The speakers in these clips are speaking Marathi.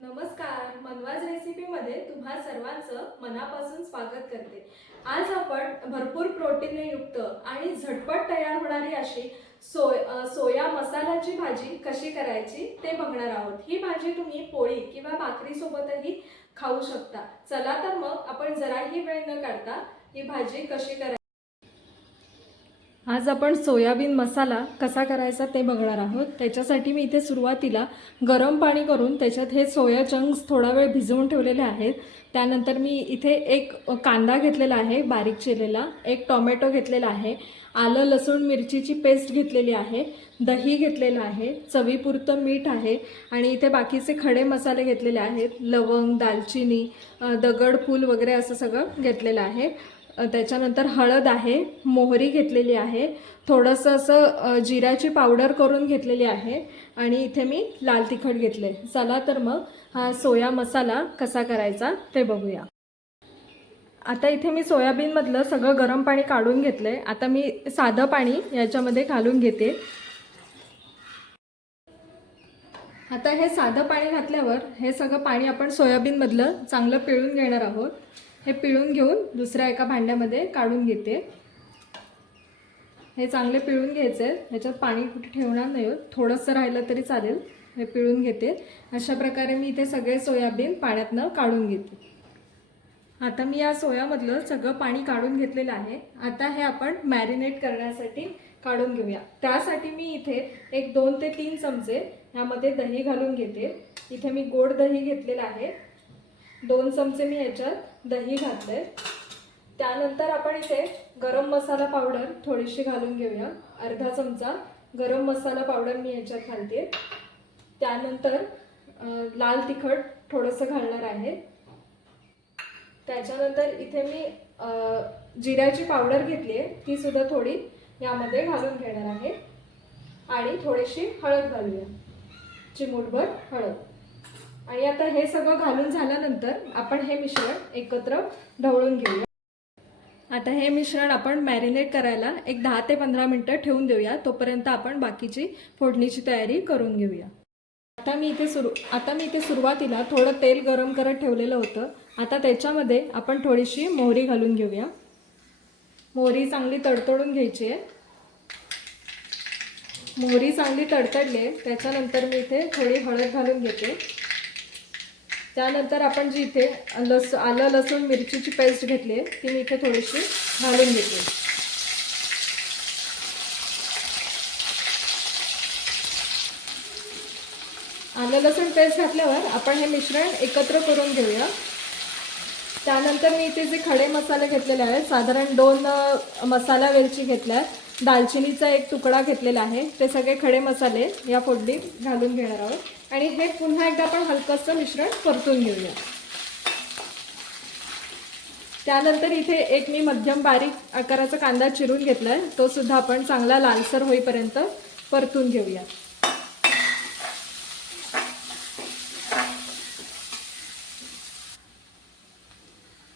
नमस्कार, मनवाज रेसिपीमध्ये तुम्हा सर्वांचं मनापासून स्वागत करते। आज आपण भरपूर प्रोटीनने युक्त आणि झटपट तयार होणारी अशी सोया मसाल्याची भाजी कशी करायची ते बघणार आहोत। ही भाजी तुम्ही पोळी किंवा भाकरी सोबतही खाऊ शकता। चला तर मग आपण जराही वेळ न काढता ही भाजी कशी करायची आज आपण सोयाबीन मसाला कसा करायचा ते बघणार आहोत। त्याच्यासाठी मी इथे सुरुवातीला गरम पाणी करून त्याच्यात हे सोया चंक्स थोडा वेळ भिजवून ठेवलेले आहेत। त्यानंतर मी इथे एक कांदा घेतलेला आहे बारीक चिरलेला, एक टोमॅटो घेतलेला आहे, आलं लसूण मिरचीची पेस्ट घेतलेली आहे, दही घेतलेलं आहे, चवीपुरतं मीठ आहे आणि इथे बाकीचे खडे मसाले घेतलेले आहेत, लवंग, दालचिनी, दगडफूल वगैरे असं सगळं घेतलेलं आहे। त्याच्यानंतर हळद आहे, मोहरी घेतलेली आहे, थोडंसं असं जिऱ्याची पावडर करून घेतलेली आहे आणि इथे मी लाल तिखट घेतले। चला तर मग हा सोया मसाला कसा करायचा ते बघूया। आता इथे मी सोयाबीनमधलं सगळं गरम पाणी काढून घेतलंय। आता मी साधं पाणी याच्यामध्ये घालून घेते। आता हे साधं पाणी घातल्यावर हे सगळं पाणी आपण सोयाबीनमधलं चांगलं पिळून घेणार आहोत। हे पिळून घेऊन दुसऱ्या एका भांड्यामध्ये काढून घेते। हे चांगले पिळून घ्यायचे, ह्याच्यात पाणी कुठे ठेवणार नाही, थोडंसं राहिलं तरी चालेल। हे पिळून घेते। अशा प्रकारे मी इथे सगळे सोयाबीन पाण्यातनं काढून घेते। आता मी या सोयामधलं सगळं पाणी काढून घेतलेलं आहे। आता हे आपण मॅरिनेट करण्यासाठी काढून घेऊया। त्यासाठी मी इथे एक 2 ते 3 चमचे यामध्ये दही घालून घेते। इथे मी गोड दही घेतलेलं आहे, 2 चमचे मी याच्यात दही घातले। त्यानंतर आपण इथे गरम मसाला पावडर थोडीशी घालून घेऊया, अर्धा चमचा गरम मसाला पावडर मी याच्यात घालते। त्यानंतर लाल तिखट थोडंसं घालणार आहे। त्याच्यानंतर इथे मी जिऱ्याची पावडर घेतली आहे, ती सुद्धा थोडी यामध्ये घालून घेणार आहे आणि थोडीशी हळद घालूया, चिमूटभर हळद। आणि आता हे सगळं घालून झाल्यानंतर आपण हे मिश्रण एकत्र ढवळून घेऊया। आता हे मिश्रण आपण मॅरिनेट करायला एक 10 ते 15 मिनिटं ठेवून देऊया, तोपर्यंत आपण बाकीची फोडणीची तयारी करून घेऊया। आता मी इथे सुरुवातीला थोडं तेल गरम करत ठेवलेलं होतं। आता त्याच्यामध्ये आपण थोडीशी मोहरी घालून घेऊया। मोहरी चांगली तडतडून घ्यायची आहे। मोहरी चांगली तडतडली, त्याच्यानंतर मी इथे थोडी हळद घालून घेते। त्यानंतर आपण जी इथे आलं लसूण मिरचीची पेस्ट घेतली आहे, ती मी इथे थोडीशी घालून घेते। आलं लसूण पेस्ट घातल्यावर आपण हे मिश्रण एकत्र करून घेऊया। त्यानंतर मी इथे जे खडे मसाले घेतलेले आहेत, साधारण 2 मसाला वेलची घेतल्या, दालचिनीचा एक तुकडा घेतलेला आहे, ते सगळे खडे मसाले या फोडणीत घालून घेणार आहोत आणि हे पुन्हा एकदा आपण हलकंसं मिश्रण परतून घेऊया। त्यानंतर इथे एक मी मध्यम बारीक आकाराचा कांदा चिरून घेतलाय, तो सुद्धा आपण चांगला लालसर होईपर्यंत परतून घेऊया।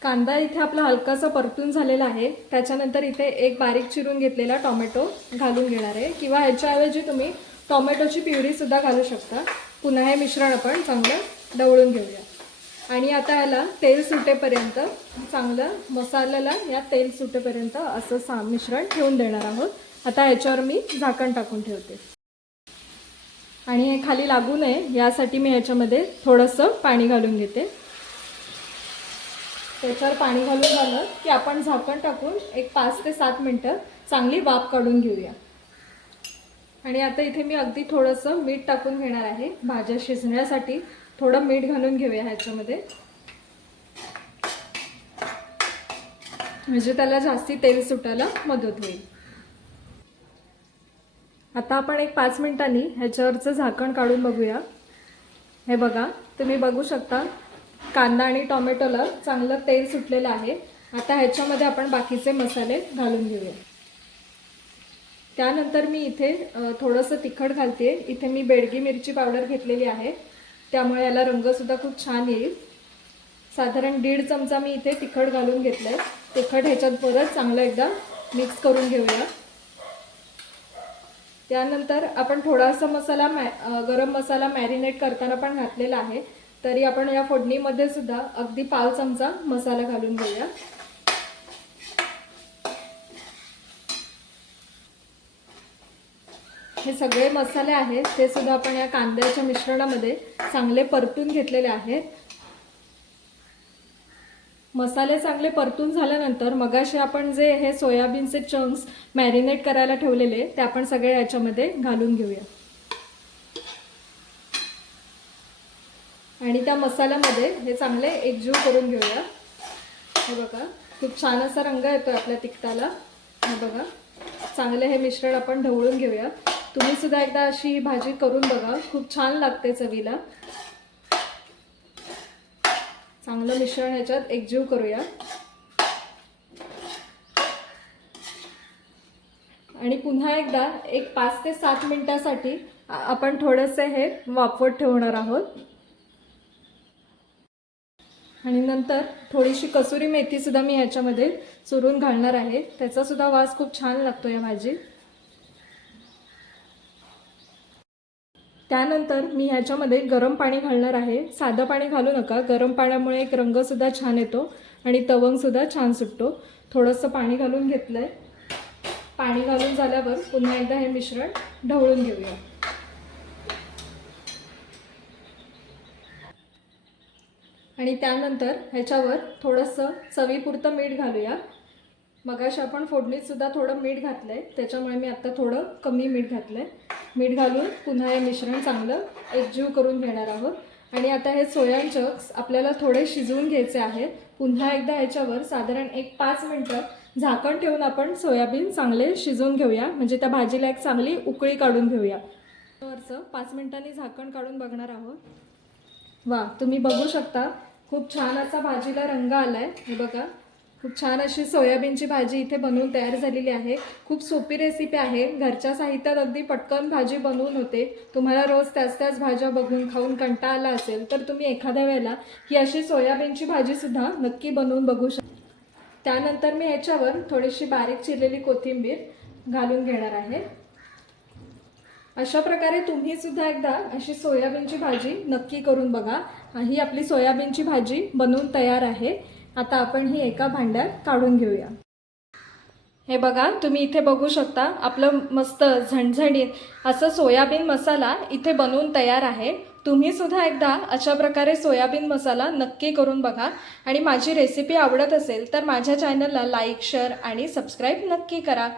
कांदा इथे आपला हलकासा परतून झालेला आहे। त्याच्यानंतर इथे एक बारीक चिरून घेतलेला टोमॅटो घालून घेणार आहे, किंवा ह्याच्याऐवजी तुम्ही टोमॅटोची प्युरी सुद्धा घालू शकता। पुन्हा हे मिश्रण आपण चांगलं ढवळून घेऊया आणि आता याला तेल सुटेपर्यंत, चांगलं मसाल्याला या तेल सुटेपर्यंत असं मिश्रण ठेवून देणार आहोत। आता ह्याच्यावर मी झाकण टाकून ठेवते आणि हे खाली लागू नये यासाठी मी ह्याच्यामध्ये थोडंसं पाणी घालून घेते। त्याच्यावर पाणी घालून झालं की आपण झाकण टाकून एक 5 ते 7 मिनिटं चांगली वाफ काढून घेऊया। आणि आता इथे मी अगदी थोडंसं मीठ टाकून घेणार आहे, भाज्या शिजण्यासाठी थोडं मीठ घालून घेऊया ह्याच्यामध्ये, म्हणजे त्याला जास्ती तेल सुटायला मदत होईल। आता आपण एक 5 मिनिटांनी ह्याच्यावरचं झाकण काढून बघूया। हे बघा, तुम्ही बघू शकता कांदा आणि टोमॅटोला चांगलं तेल सुटलेलं आहे। आता ह्याच्यामध्ये आपण बाकीचे मसाले घालून घेऊया। त्यानंतर मी इथे थोडंसं तिखट घालते। इथे मी बेडगी मिरची पावडर घेतलेली आहे, त्यामुळे याला रंगसुद्धा खूप छान येईल। साधारण 1.5 चमचा मी इथे तिखट घालून घेतलंय। तिखट ह्याच्यात परत चांगलं एकदा मिक्स करून घेऊया। त्यानंतर आपण थोडासा गरम मसाला मॅरिनेट करताना पण घातलेला आहे, तरी आपण या फोडणीमध्ये सुद्धा अगदी 5 चमचा मसाला घालून घेऊया। हे सगळे मसाले आहेत ते सुद्धा आपण या कांद्याच्या मिश्रणामध्ये चांगले परतून घेतलेले आहेत। मसाले चांगले परतून झाल्यानंतर मगाशी आपण जे हे सोयाबीनचे चंक्स मॅरिनेट करायला ठेवलेले ते आपण सगळे याच्यामध्ये घालून घेऊया आणि त्या मसाल्यामध्ये हे चांगले एकजीव करून घेऊया। हे बघा खूप छान असा रंग येतोय आपल्या तिखटाला। हे बघा चांगले हे मिश्रण आपण ढवळून घेऊया। तुम्ही सुद्धा एकदा अशी भाजी करून बघा, खूप छान लागते चवीला। चांगलं मिश्रण ह्याच्यात एकजीव करूया आणि पुन्हा एकदा एक 5 ते 7 मिनिटांसाठी आपण थोडेसे हे वाफवत ठेवणार आहोत आणि नंतर थोडीशी कसुरी मेथी सुद्धा मी ह्याच्यामध्ये चुरून घालणार आहे। त्याचा सुद्धा वास खूप छान लागतो या भाजीत। त्यानंतर मी ह्याच्यामध्ये गरम पाणी घालणार आहे। साधं पाणी घालू नका, गरम पाण्यामुळे एक रंग सुद्धा छान येतो आणि तवंग सुद्धा छान सुटतो। थोडंसं पाणी घालून घेतलंय। पाणी घालून झाल्यावर पुन्हा एकदा हे मिश्रण ढवळून घेऊया आणि त्यानंतर ह्याच्यावर थोडंसं चवीपुरतं मीठ घालूया। मगाशी आपण फोडणीत सुद्धा थोडं मीठ घातलंय, त्याच्यामुळे मी आता थोडं कमी मीठ घातलंय। मीठ घालून पुन्हा हे मिश्रण चांगलं एकजीव करून घेणार आहोत आणि आता हे सोया चंक्स आपल्याला थोडे शिजवून घ्यायचे आहेत। पुन्हा एकदा ह्याच्यावर साधारण 1-5 मिनिटं झाकण ठेवून आपण सोयाबीन चांगले शिजवून घेऊया, म्हणजे त्या भाजीला एक चांगली उकळी काढून घेऊया। वरचं 5 मिनिटांनी झाकण काढून बघणार आहोत। वा, तुम्ही बघू शकता खूप छान असा भाजीला रंग आलाय। हे बघा खूप छान अशी सोयाबीनची भाजी इथे बनवून तयार झालेली आहे। खूप सोपी रेसिपी आहे, घरच्या साहित्यात अगदी पटकन भाजी बनवून होते। तुम्हाला रोज त्याच भाज्या बघून खाऊन कंटाळा आला असेल तर तुम्ही एखाद्या वेळेला ही अशी सोयाबीनची भाजी सुद्धा नक्की बनवून बघू शकता। त्यानंतर मी ह्याच्यावर थोडीशी बारीक चिरलेली कोथिंबीर घालून घेणार आहे। अशा प्रकारे तुम्ही सुद्धा एकदा अशी सोयाबीनची भाजी नक्की करून बघा। ही आपली सोयाबीनची भाजी बनवून तयार आहे। आता आपण ही एका भांड्यात काढून घेऊया। हे बघा तुम्ही इथे बघू शकता आपलं मस्त झणझणीत असं सोयाबीन मसाला इथे बनवून तयार आहे। तुम्ही सुद्धा एकदा अशा प्रकारे सोयाबीन मसाला नक्की करून बघा आणि माझी रेसिपी आवडत असेल तर माझ्या चॅनलला लाईक, शेअर आणि सबस्क्राईब नक्की करा।